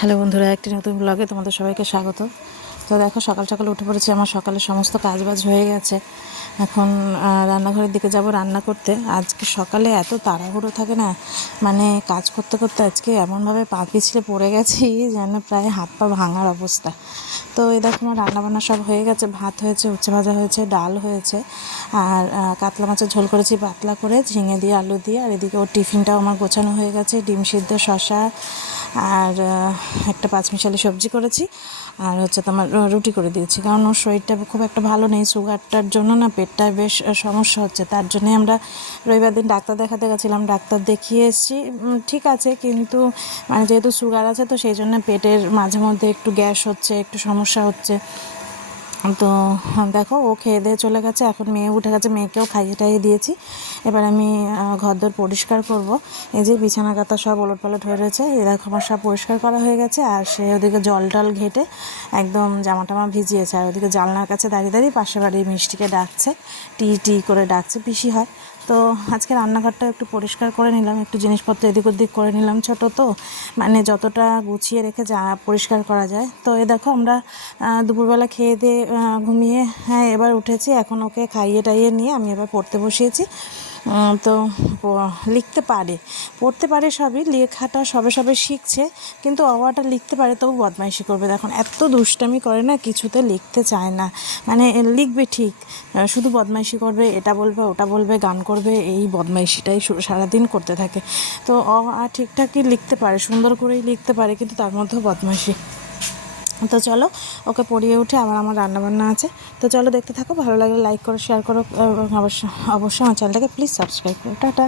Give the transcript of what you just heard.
Hello বন্ধুরা, একটি নতুন ব্লগে তোমাদের সবাইকে স্বাগত। তো দেখো, সকাল সকাল উঠে পড়েছি, আমার সকালে সমস্ত কাজবাজ হয়ে গেছে। এখন রান্নাঘরের দিকে যাব রান্না করতে। আজকে সকালে এত তাড়াহুড়ো থাকে না মানে কাজ করতে করতে আজকে এমনভাবে পা পিছলে পড়ে গেছি যেন প্রায় হাত পা ভাঙার অবস্থা। তো এই দেখো, আমার রান্নাবান্না সব হয়ে গেছে, ভাত হয়েছে, উচ্ছে ভাজা হয়েছে, ডাল হয়েছে, আর কাতলা মাছের ঝোল করেছি, পাতলা করে, ঝিঙে দিয়ে, আলু দিয়ে, আর এদিকে ওর টিফিনটাও আমার গোছানো হয়ে গেছে, ডিম সিদ্ধ শশা আর একটা পাঁচমিশালি সবজি করেছি আর হচ্ছে তোমার রুটি করে দিয়েছি। কারণ ওর শরীরটা খুব একটা ভালো নেই, সুগারটার জন্য না পেটটা বেশ সমস্যা হচ্ছে। তার জন্যে আমরা রবিবার দিন ডাক্তার দেখাতে গেছিলাম, ডাক্তার দেখিয়ে এসেছি। ঠিক আছে, কিন্তু মানে যেহেতু সুগার আছে, তো সেই জন্য পেটের মাঝে মধ্যে একটু গ্যাস হচ্ছে, একটু সমস্যা হচ্ছে। তো দেখো, ও খেয়ে দিয়ে চলে গেছে। এখন মেয়ে উঠে গেছে, মেয়েকেও খাইয়ে টাইয়ে দিয়েছি। এবার আমি ঘর ঘরদোর পরিষ্কার করব। এই যে বিছানা কাতা সব ওলট পালট হয়ে রয়েছে, এই দেখো আমার সব পরিষ্কার করা হয়ে গেছে। আর সে ওদিকে জল টল ঘেটে একদম জামা টামা ভিজিয়েছে। আর ওদিকে জানলার কাছে দাঁড়িয়ে দাঁড়িয়ে পাশে বাড়ি মিষ্টিকে ডাকছে, টি টি করে ডাকছে, পিসি হয়। তো আজকে রান্নাঘরটা একটু পরিষ্কার করে নিলাম, একটু জিনিসপত্র এদিক ওদিক করে নিলাম ছোট তো মানে যতটা গুছিয়ে রেখে যা পরিষ্কার করা যায়। তো এ দেখো আমরা দুপুরবেলা খেয়ে দিয়ে ঘুমিয়ে হ্যাঁ এবার উঠেছি, এখন ওকে খাইয়ে টাইয়ে নিয়ে আমি এবার পড়তে বসিয়েছি। তো লিখতে পারে। পড়তে পারে সবই, লেখাটা সবে সবে শিখছে, কিন্তু অওয়াটা লিখতে পারে, তবু বদমাইশি করবে। দেখুন, এত দুষ্টামি করে না, কিছুতে লিখতে চায় না। মানে লিখবে ঠিক শুধু বদমাইশি করবে, এটা বলবে, ওটা বলবে, গান করবে, এই বদমাইশিটাই সারাদিন করতে থাকে। তো অ ঠিকঠাকই লিখতে পারে, সুন্দর করেই লিখতে পারে, কিন্তু তার মধ্যেও বদমাইশি। তো চলো, ওকে পড়িয়ে উঠে আবার আমার রান্নাবান্না আছে। তো চলো দেখতে থাকো, ভালো লাগলে লাইক করো শেয়ার করো অবশ্যই অবশ্যই আমার চ্যানেলটাকে প্লিজ সাবস্ক্রাইব করো। টাটা।